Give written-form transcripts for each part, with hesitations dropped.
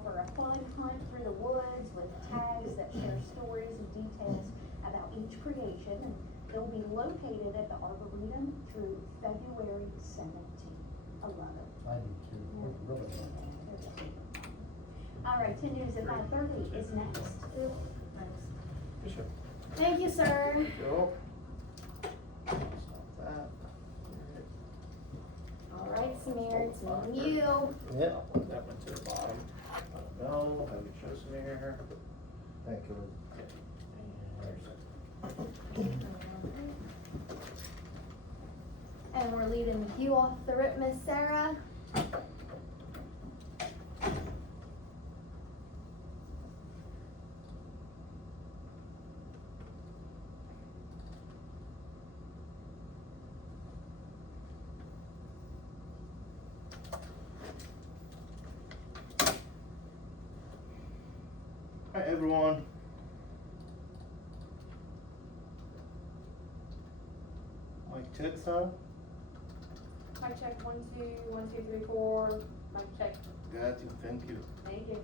offer a fun hunt through the woods with tags that share stories and details about each creation, and they'll be located at the Arboretum through February 17th. I love it. I do too. It's really fun. All right, 10 News at 5:30 is next. Sure. Thank you, sir. Go. Stop that. All right, Samir, it's me and you. Yeah, I'll put that one to the bottom. Let it go. Have you show some here? Thank you. And we're leading you off the rip, Miss Sarah. Hi everyone. Mic check, son. Mic check, 1, 2, 1, 2, 3, 4. Mic check. Got you. Thank you. Thank you.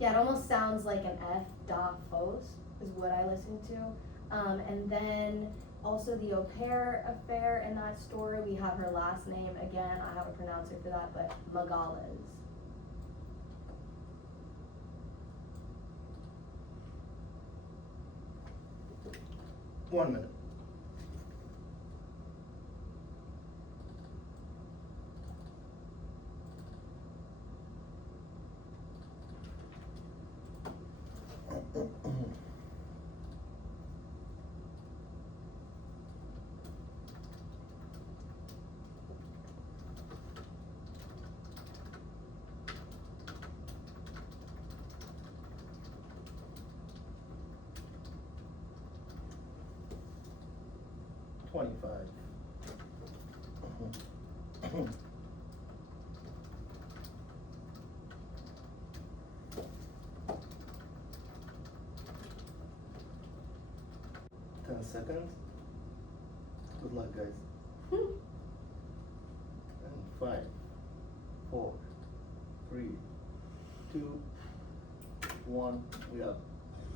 Yeah, it almost sounds like an F. Fos is what I listen to. And then also the au pair affair in that story, we have her last name, again, I have a pronouncer for that, but Magales. 1 minute. $25. 10 seconds. Good luck, guys. And 5, 4, 3, 2, 1. We up.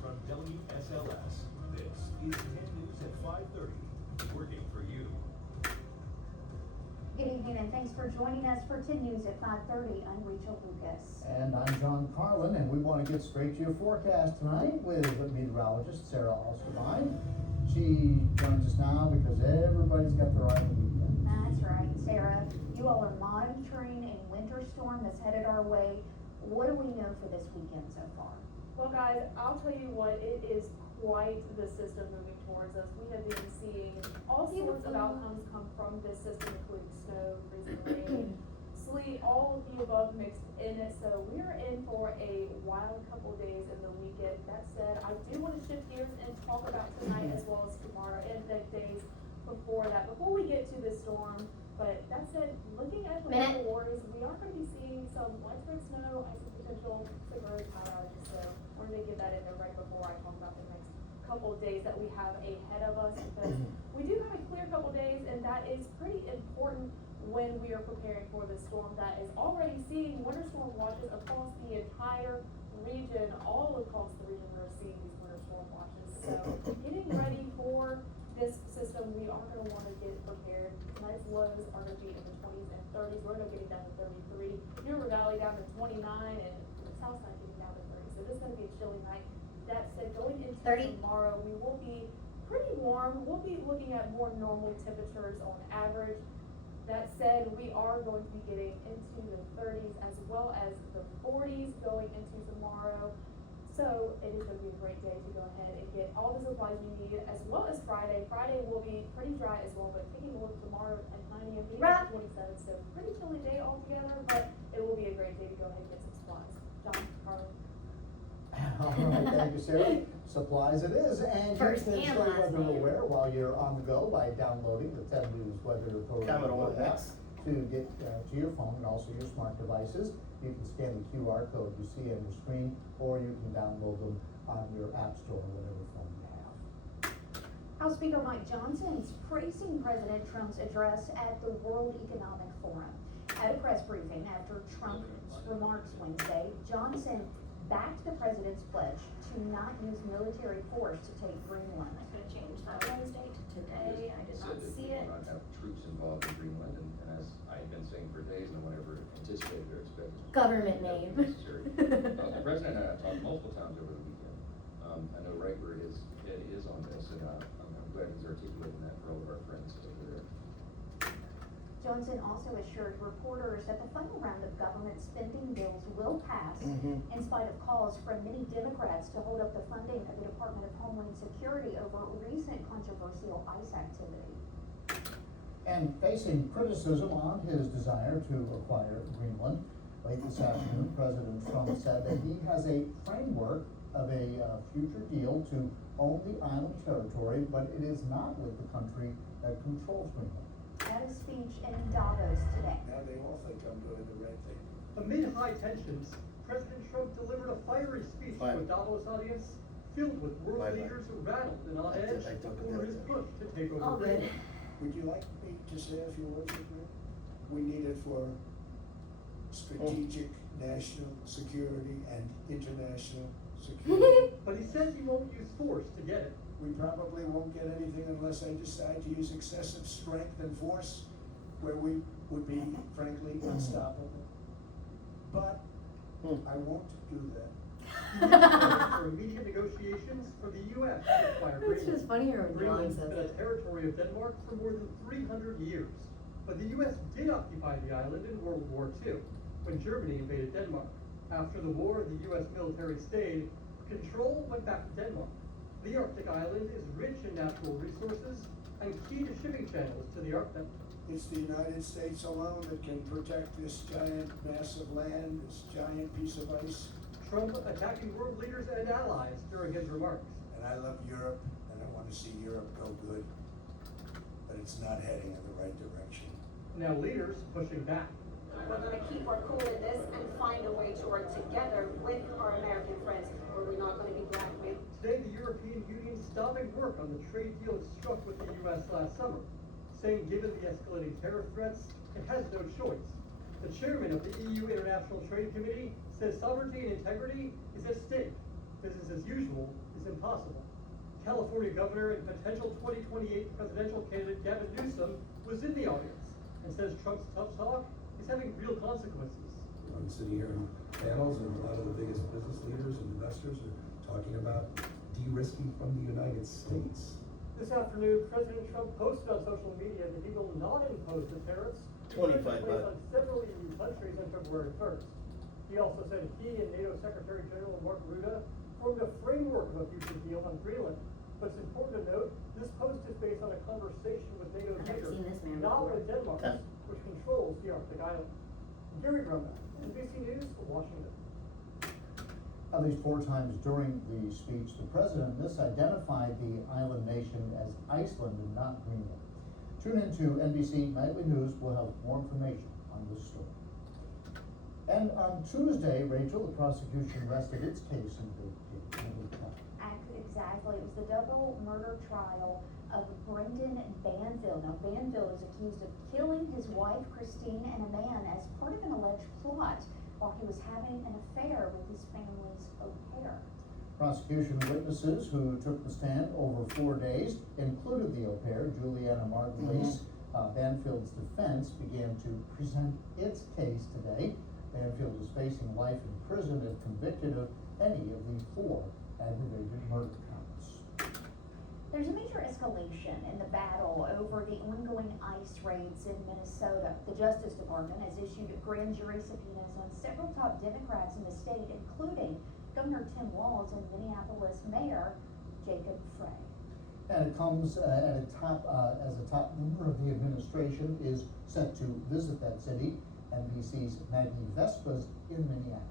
From WSLS, this is 10 News at 5:30, working for you. Good evening and thanks for joining us for 10 News at 5:30. I'm Rachel Lucas. And I'm John Carlin, and we want to get straight to your forecast tonight with meteorologist Sarah Alsterbein. She joins us now because everybody's got their eye on the weekend. That's right, Sarah. You all are monitoring a winter storm that's headed our way. What do we know for this weekend so far? Well, guys, I'll tell you what, it is quite the system moving towards us. We have been seeing all sorts of outcomes come from this system, including snow, freezing rain, sleet, all of the above mixed in it. So we're in for a wild couple days in the weekend. That said, I do want to shift gears and talk about tonight as well as tomorrow and the days before that, before we get to the storm. But that said, looking at the local waters, we are going to be seeing some widespread snow, icy potential, severely power outages. So wanted to get that in there right before I talk about the next couple of days that we have ahead of us, because we do have a clear couple of days, and that is pretty important when we are preparing for the storm that is already seeing winter storm watches across the entire region. All across the region we're seeing these winter storm watches. So getting ready for this system, we are going to want to get prepared. Tonight's lows are going to be in the 20s and 30s. We're going to get down to 33. River Valley down to 29, and the south side getting down to 30. So this is going to be a chilly night. That said, going into 30. tomorrow, we will be pretty warm. We'll be looking at more normal temperatures on average. That said, we are going to be getting into the 30s as well as the 40s going into tomorrow. So it is going to be a great day to go ahead and get all the supplies you need, as well as Friday. Friday will be pretty dry as well, but taking a look tomorrow at 9 a.m. being at 27, so pretty chilly day altogether, but it will be a great day to go ahead and get some supplies. John, Carly. All right, thank you, Sarah. Supplies it is, and you First can and stay last weather name. aware while you're on the go by downloading the 10 News Weather Authority Commodore mobile app X. to get to your phone and also your smart devices. You can scan the QR code you see on your screen, or you can download them on your app store or whatever phone you have. House Speaker Mike Johnson's praising President Trump's address at the World Economic Forum. At a press briefing after Trump's remarks Wednesday, Johnson backed the president's pledge to not use military force to take Greenland. I could have changed that Wednesday to today, I did not see it. We will not have troops involved in Greenland, and as I've been saying for days, no one ever anticipated or expected. Government that name. necessary. The president and I have talked multiple times over the weekend. I know Riker is on this, and I'm glad he's articulating that for all of our friends over there. Johnson also assured reporters that the final round of government spending bills will pass in spite of calls from many Democrats to hold up the funding of the Department of Homeland Security over recent controversial ICE activity. And facing criticism on his desire to acquire Greenland, late this afternoon, President Trump said that he has a framework of a future deal to own the island territory, but it is not with the country that controls Greenland. At a speech in Davos today. Now they all think I'm doing the right thing. Amid high tensions, President Trump delivered a fiery speech to a Davos audience filled with world leaders rattled and on edge over his push to take over All good. Greenland. Would you like me to say a few words with me? We need it for strategic national security and international security. But he says he won't use force to get it. We probably won't get anything unless I decide to use excessive strength and force, where we would be frankly unstoppable. But I won't do that. He called for immediate negotiations for the U.S. to acquire It's Greenland. just funnier when John Greenland's says been a it. territory of Denmark for more than 300 years. But the U.S. did occupy the island in World War II, when Germany invaded Denmark. After the war, the U.S. military stayed. Control went back to Denmark. The Arctic island is rich in natural resources and key to shipping channels to the Arctic. It's the United States alone that can protect this giant mass of land, this giant piece of ice. Trump attacking world leaders and allies during his remarks. And I love Europe, and I want to see Europe go good, but it's not heading in the right direction. Now leaders pushing back. We're going to keep our cool in this and find a way to work together with our American friends, where we're not going to be blackmailed. Today, the European Union stopping work on the trade deal it struck with the U.S. last summer, saying given the escalating tariff threats, it has no choice. The chairman of the EU International Trade Committee says sovereignty and integrity is at stake. Business as usual is impossible. California governor and potential 2028 presidential candidate Gavin Newsom was in the audience and says Trump's tough talk is having real consequences. I'm sitting here in panels, and a lot of the biggest business leaders and investors are talking about de-risking from the United States. This afternoon, President Trump posted on social media that he will not impose the tariffs 25 placed bucks. on several EU countries on February 1st. He also said he and NATO Secretary General Mark Rutte formed a framework of a future deal on Greenland. But it's important to note, this post is based on a conversation with NATO I've never leaders, seen this man not before. with Denmark, Yeah. which controls the Arctic island. Gary Brumback, NBC News, Washington. At least 4 times during the speech, the president misidentified the island nation as Iceland and not Greenland. Tune into NBC Nightly News. We'll have more information on this story. And on Tuesday, Rachel, the prosecution rested its case in the Exactly. It was the double murder trial of Brendan Banfield. Now, Banfield is accused of killing his wife, Christine, and a man as part of an alleged plot while he was having an affair with his family's au pair. Prosecution witnesses who took the stand over 4 days included the au pair, Juliana Margulies. Banfield's defense began to present its case today. Banfield is facing life in prison if convicted of any of the 4 aggravated murder counts. There's a major escalation in the battle over the ongoing ICE raids in Minnesota. The Justice Department has issued grand jury subpoenas on several top Democrats in the state, including Governor Tim Walz and Minneapolis Mayor Jacob Frey. And it comes as a top member of the administration is set to visit that city. NBC's Maggie Vespa's in Minneapolis.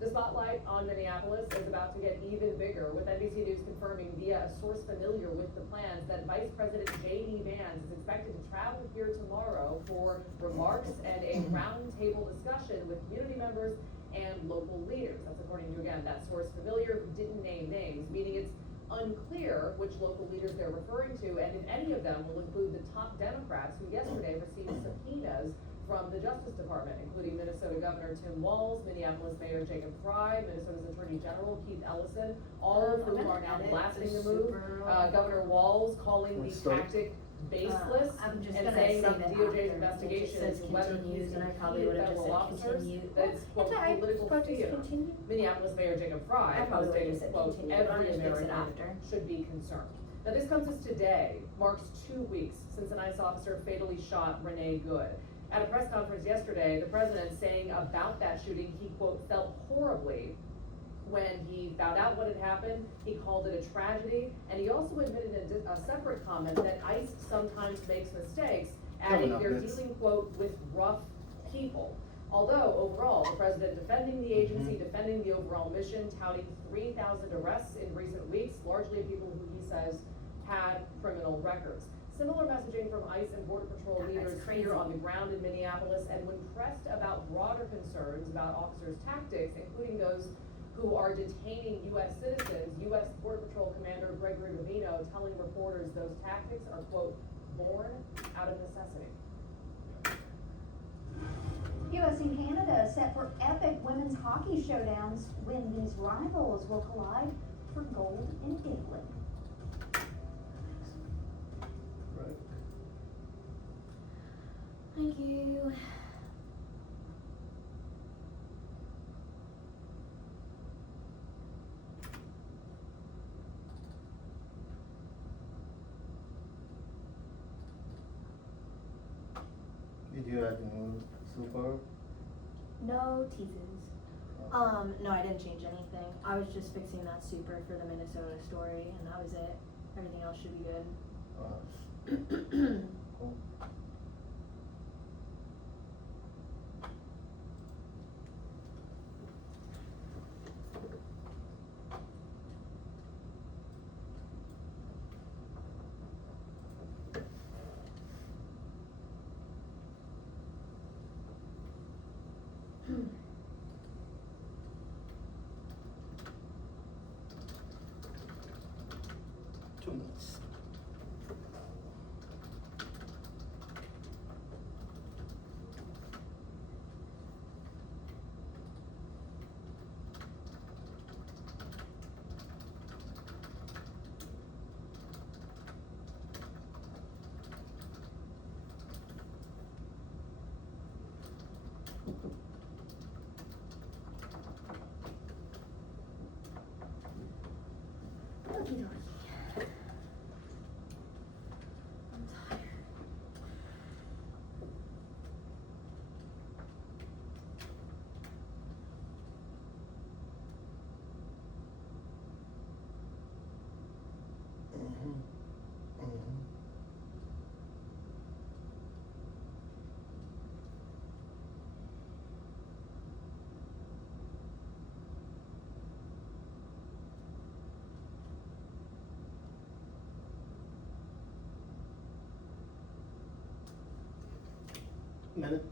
The The spotlight on Minneapolis is about to get even bigger, with NBC News confirming via a source familiar with the plans that Vice President J.D. Vance is expected to travel here tomorrow for remarks and a roundtable discussion with community members and local leaders. That's according to, again, that source familiar who didn't name names, meaning it's unclear which local leaders they're referring to, and if any of them will include the top Democrats who yesterday received subpoenas from the Justice Department, including Minnesota Governor Tim Walz, Minneapolis Mayor Jacob Fry, Minnesota's Attorney General Keith Ellison, all of whom are now blasting the move. Governor Walz calling the tactic baseless I'm just and gonna saying say that that DOJ's after it investigation says into whether he's continues, and I probably impeded would've just federal said officers, continue. that it's quote That's all right, political supposed to theater. continue. Minneapolis Mayor Jacob Fry I probably would've posting, just said quote, continue, but I'll every just fix it American after. should be concerned. Now this comes as today marks 2 weeks since an ICE officer fatally shot Renee Good. At a press conference yesterday, the president saying about that shooting, he quote, felt horribly when he found out what had happened. He called it a tragedy, and he also admitted in a separate comment that ICE sometimes makes mistakes, adding they're dealing, quote, with rough people. Although overall, the president defending the agency, defending the overall mission, touting 3,000 arrests in recent weeks, largely of people who he says had criminal records. Similar messaging from ICE and Border Patrol leaders here on the ground in Minneapolis, and when pressed about broader concerns about officers' tactics, including those who are detaining U.S. citizens, U.S. Border Patrol Commander Gregory Bovino telling reporters those tactics are, quote, born out of necessity. US and Canada set for epic women's hockey showdowns when these rivals will collide for gold in Italy. Thank you. Did you add the new super? No teases. No, I didn't change anything. I was just fixing that super for the Minnesota story, and that was it. Everything else should be good. Cool. Two minutes. Okie dokie. I'm tired. Minute.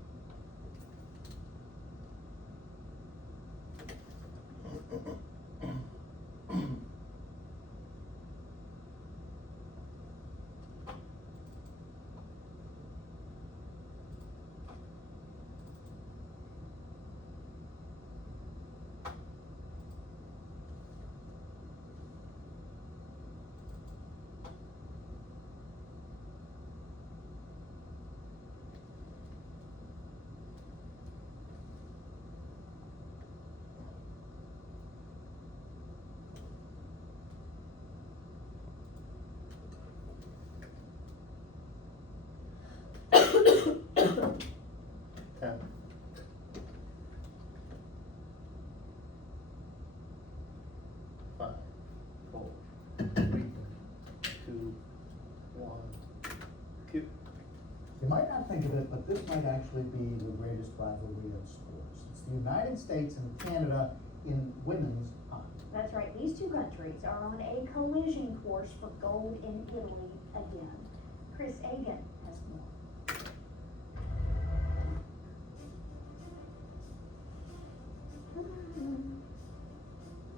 Ten. 5, 4, 3, 2, 1. Cue. You might not think of it, but this might actually be the greatest rivalry of sports. It's the United States and Canada in women's hockey. That's right, these two countries are on a collision course for gold in Italy again. Chris Agan has more.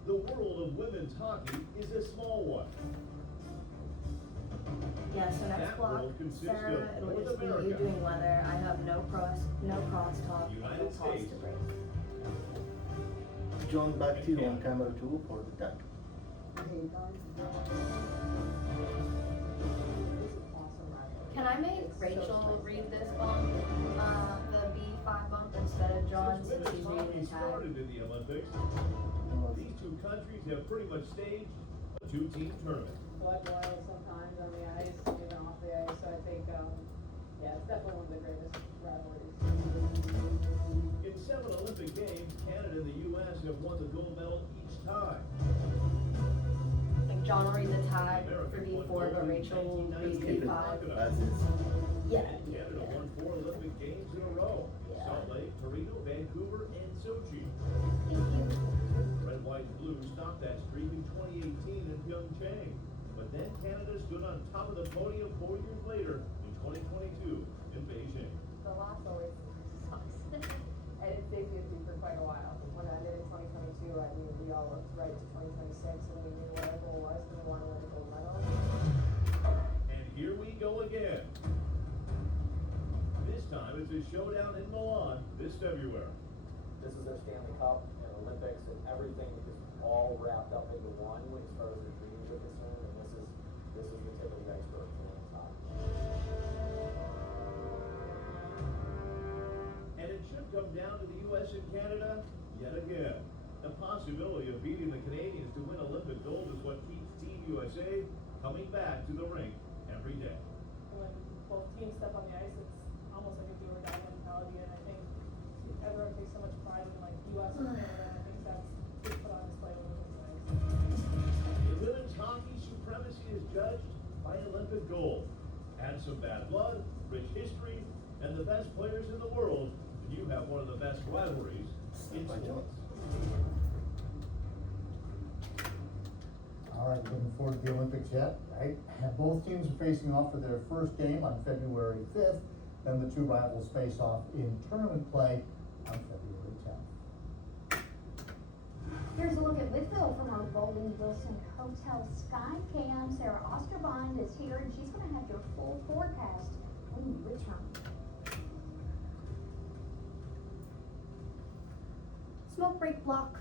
The world of women's hockey is a small one. Yeah, so next That block, world consists Sarah, of it'll North just be you America, doing weather. I have no crosstalk, and no United pause States. to break. John, back to you on camera 2 for the tech. Can I make Rachel read this bump, the B5 bump instead of John, since Since he's women's reading hockey the tag? started in the Olympics, these two countries have pretty much staged a two-team tournament. Blood boils sometimes on the ice, even off the ice, so I think, yeah, it's definitely one of the greatest rivalries. In 7 Olympic Games, Canada and the US have won the gold medal each time. I think John will read the tag for B4, but Rachel will read B5. As is. Yeah. Canada won 4 Olympic Games in a row. Salt Lake, Torino, Vancouver, and Sochi. Red, white, and blue stopped that streak in 2018 in Pyeongchang. But then Canada stood on top of the podium 4 years later in 2022 in Beijing. The loss always sucks. And it stays with you for quite a while. When I did it in 2022, I knew we all looked right to 2026, and we knew what our goal was, and we wanted to win a gold medal. And here we go again. This time it's a showdown in Milan this February. This is their Stanley Cup and Olympics, and everything is all wrapped up into one as far as their dreams are concerned, and this is the tip of the iceberg for women's hockey. And it should come down to the US and Canada yet again. The possibility of beating the Canadians to win Olympic gold is what keeps Team USA coming back to the rink every day. When both teams step on the ice, it's almost like a do or die mentality, and I think everyone takes so much pride in like US and Canada, and I think that's put on display when we win the ice. In women's hockey, supremacy is judged by Olympic gold. Add some bad blood, rich history, and the best players in the world, and you have one of the best rivalries in sports. All right, looking forward to the Olympics yet, right? Both teams are facing off for their first game on February 5th. Then the two rivals face off in tournament play on February 10th. Here's a look at Whitfield from our Bowling Wilson Hotel Sky Cam. Sarah Osterbond is here, and she's going to have your full forecast when you return. Smoke break block.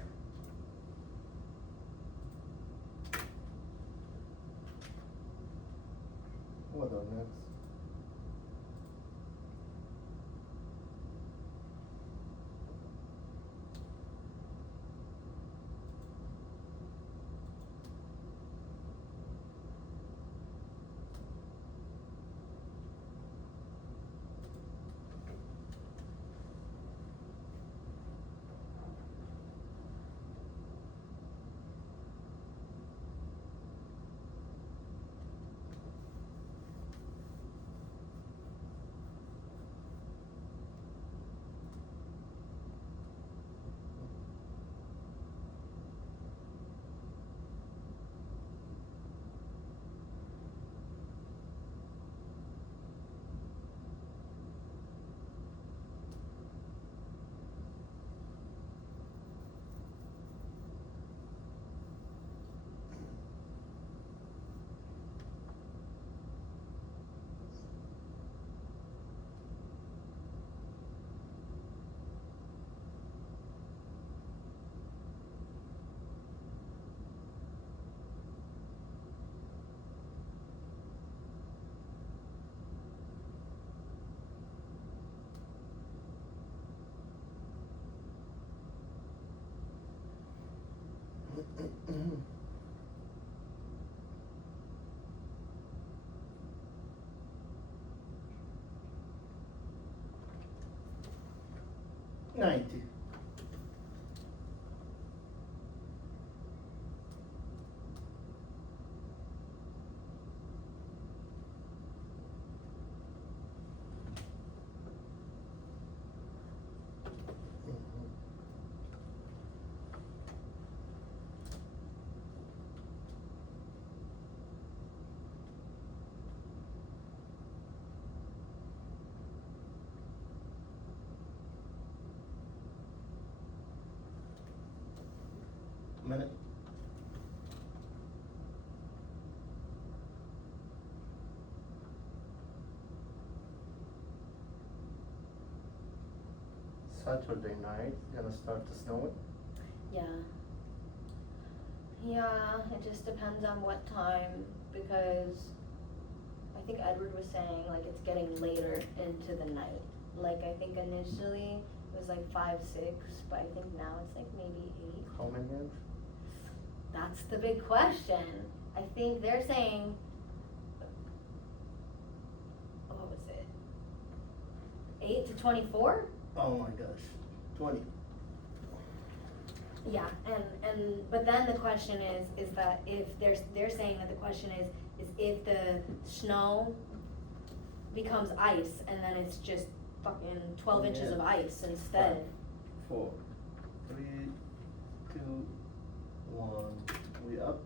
What are next? $90. Saturday night, gonna start to snow. Yeah. Yeah, it just depends on what time, because I think Edward was saying, like, it's getting later into the night. Like, I think initially it was like 5, 6, but I think now it's like maybe 8. How many inch? That's the big question. I think they're saying, what was it? 8 to 24? Oh my gosh, 20. Yeah, but then the question is that if they're saying that the question is if the snow becomes ice and then it's just fucking 12 inches of ice instead. 4, 3, 2, 1. We up?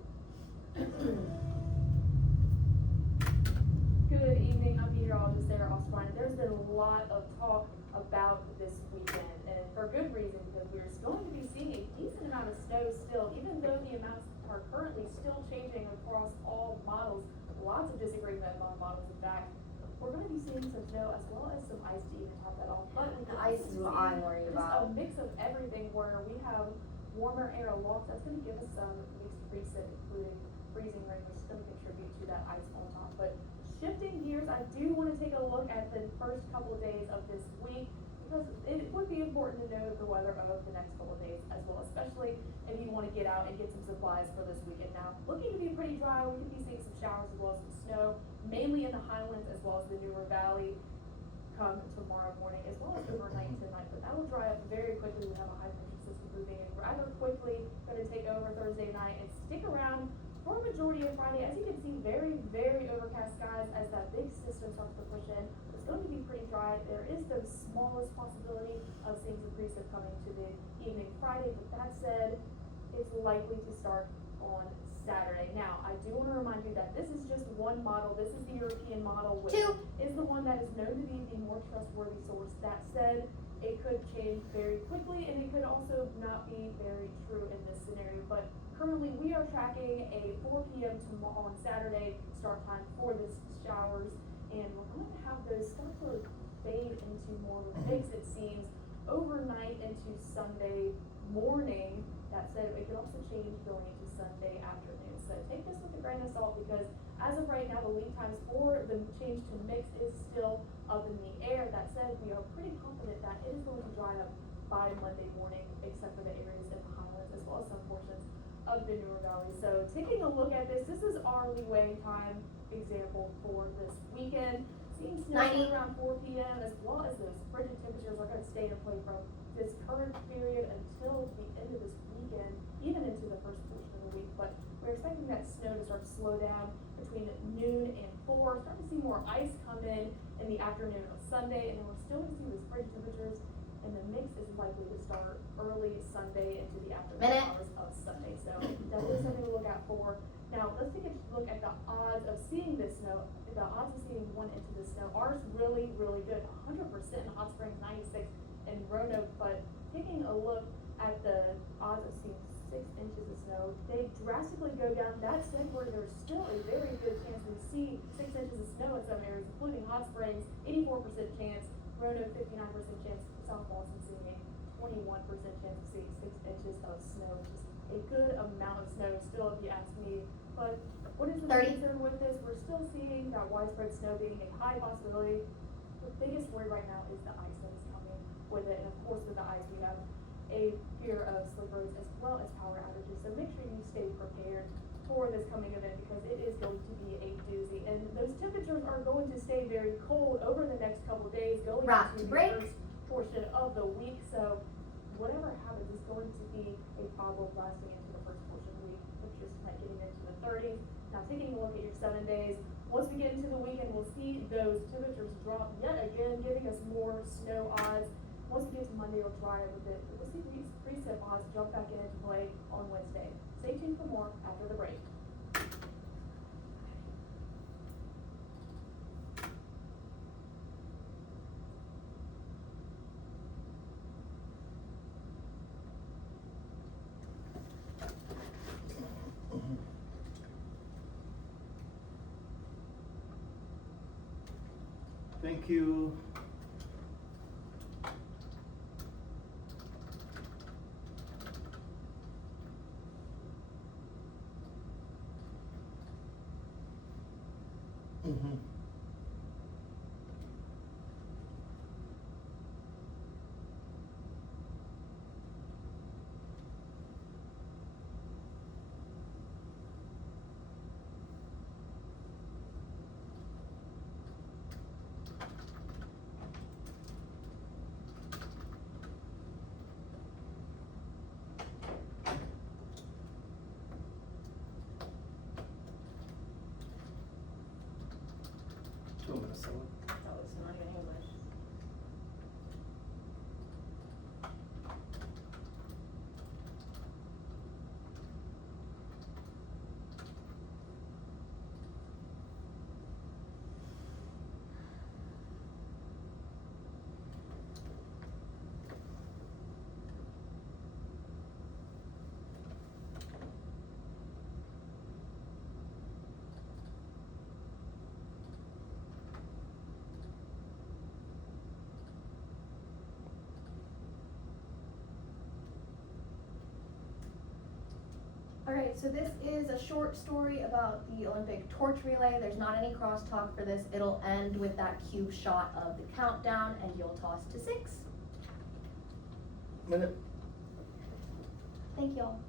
Good evening, I'm meteorologist Sarah Osborne. There's been a lot of talk about this weekend, and for good reason, because we're going to be seeing a decent amount of snow still, even though the amounts are currently still changing across all models. Lots of disagreement among models. In fact, we're going to be seeing some snow as well as some ice to even top that off. But The ice is what I'm worried about. Just a mix of everything where we have warmer air aloft. That's going to give us some mixed precip, including freezing rain, which is going to contribute to that ice on top. But shifting gears, I do want to take a look at the first couple of days of this week, because it would be important to know the weather of the next couple of days as well, especially if you want to get out and get some supplies for this weekend. Now, looking to be pretty dry, we could be seeing some showers as well as some snow, mainly in the highlands as well as the Newer Valley come tomorrow morning, as well as overnight tonight. But that will dry up very quickly. We have a high pressure system moving in rather quickly, going to take over Thursday night and stick around for a majority of Friday. As you can see, very, very overcast skies as that big system starts to push in. It's going to be pretty dry. There is the smallest possibility of seeing some precip coming to the evening Friday, but that said, it's likely to start on Saturday. Now, I do want to remind you that this is just one model. This is the European model, which is the one that is known to be the more trustworthy source. That said, it could change very quickly, and it could also not be very true in this scenario. But currently, we are tracking a 4 p.m. tomorrow on Saturday start time for this showers, and we're going to have those start to fade into more of a mix, it seems, overnight into Sunday morning. That said, it could also change going into Sunday afternoon. So take this with a grain of salt, because as of right now, the lead times for the change to mix is still up in the air. That said, we are pretty confident that it is going to dry up by Monday morning, except for the areas in the highlands as well as some portions of the Newer Valley. So taking a look at this is our leeway time example for this weekend. Seeing snow around 4 p.m. as well as those frigid temperatures are going to stay in play from this current period until the end of this weekend, even into the first portion of the week. But we're expecting that snow to start to slow down between noon and 4. Start to see more ice come in the afternoon of Sunday, and then we're still going to see those frigid temperatures, and the mix is likely to start early Sunday into the afternoon hours of Sunday. So definitely something to look out for. Now, let's take a look at the odds of seeing this snow. The odds of seeing 1 inch of the snow are really, really good. 100% in Hot Springs, 96 in Roanoke. But taking a look at the odds of seeing 6 inches of snow, they drastically go down. That said, where there's still a very good chance we see 6 inches of snow in some areas, including Hot Springs, 84% chance, Roanoke, 59% chance, South Boston seeing a 21% chance of seeing 6 inches of snow, which is a good amount of snow still, if you ask me. But what is the concern with this? We're still seeing that widespread snow being a high possibility. The biggest worry right now is the ice that is coming with it, and of course with the ice we have a fear of slip roads as well as power outages. So make sure you stay prepared for this coming event, because it is going to be a doozy. And those temperatures are going to stay very cold over the next couple of days, going into the first portion of the week. So whatever happens is going to be a problem lasting into the first portion of the week. Temperatures tonight getting into the 30s. Now taking a look at your 7 days, once we get into the weekend, we'll see those temperatures drop yet again, giving us more snow odds. Once we get to Monday, it'll dry up a bit, but we'll see these precip odds jump back into play on Wednesday. Stay tuned for more after the break. Thank you. Mm-hmm. Minnesota. Oh, it's not even English. Alright, so this is a short story about the Olympic torch relay. There's not any crosstalk for this. It'll end with that cube shot of the countdown, and you'll toss to 6. Minute. Thank y'all.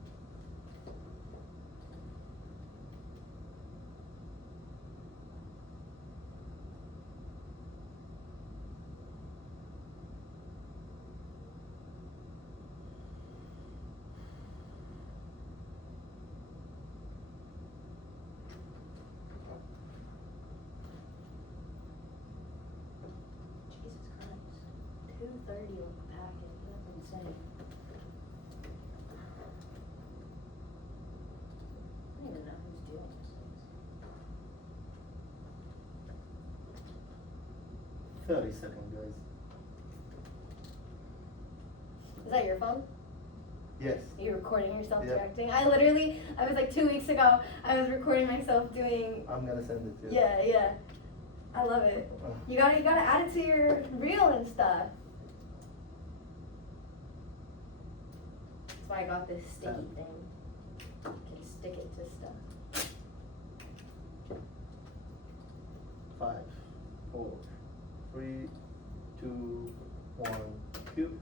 Jesus Christ. 2:30 on the packet. That's insane. I don't even know who's doing this. 30 seconds, guys. Is that your phone? Yes. Are you recording yourself Yep. directing? I was like 2 weeks ago, I was recording myself doing, I'm gonna send it to you. yeah. I love it. You gotta add it to your reel and stuff. That's why I got this sticky thing. You can stick it to stuff. 5, 4, 3, 2, 1, cue.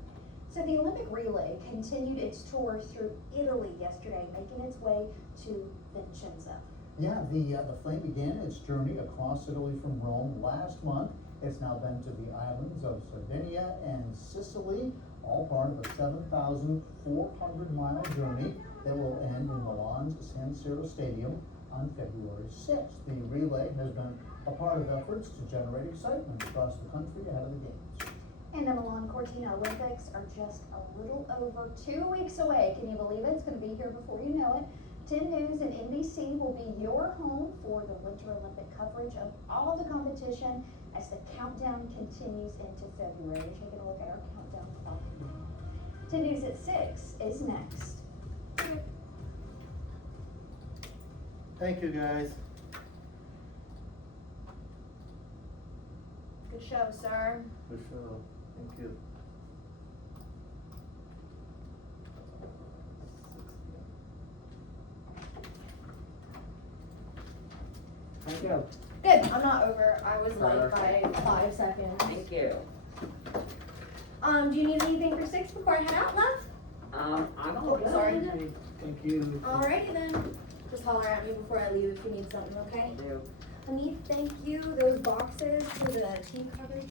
So the Olympic relay continued its tour through Italy yesterday, making its way to Vincenzo. Yeah, the flame began its journey across Italy from Rome last month. It's now been to the islands of Sardinia and Sicily, all part of a 7,400-mile journey that will end in Milan's San Siro Stadium on February 6th. The relay has been a part of efforts to generate excitement across the country ahead of the games. And the Milan Cortina Olympics are just a little over 2 weeks away. Can you believe it? It's going to be here before you know it. 10 News and NBC will be your home for the Winter Olympic coverage of all of the competition as the countdown continues into February. Taking a look at our countdown clock now. 10 News at 6 is next. Thank you, guys. Good show, sir. For sure. Thank you. Thank you. Good, I'm not over. I was late by 5 seconds. Thank you. Do you need anything for 6 before I head out, love? I'm Oh, sorry. Thank you. Alrighty then. Just holler at me before I leave if you need something, okay? do. Honey, thank you. Those boxes for the team coverage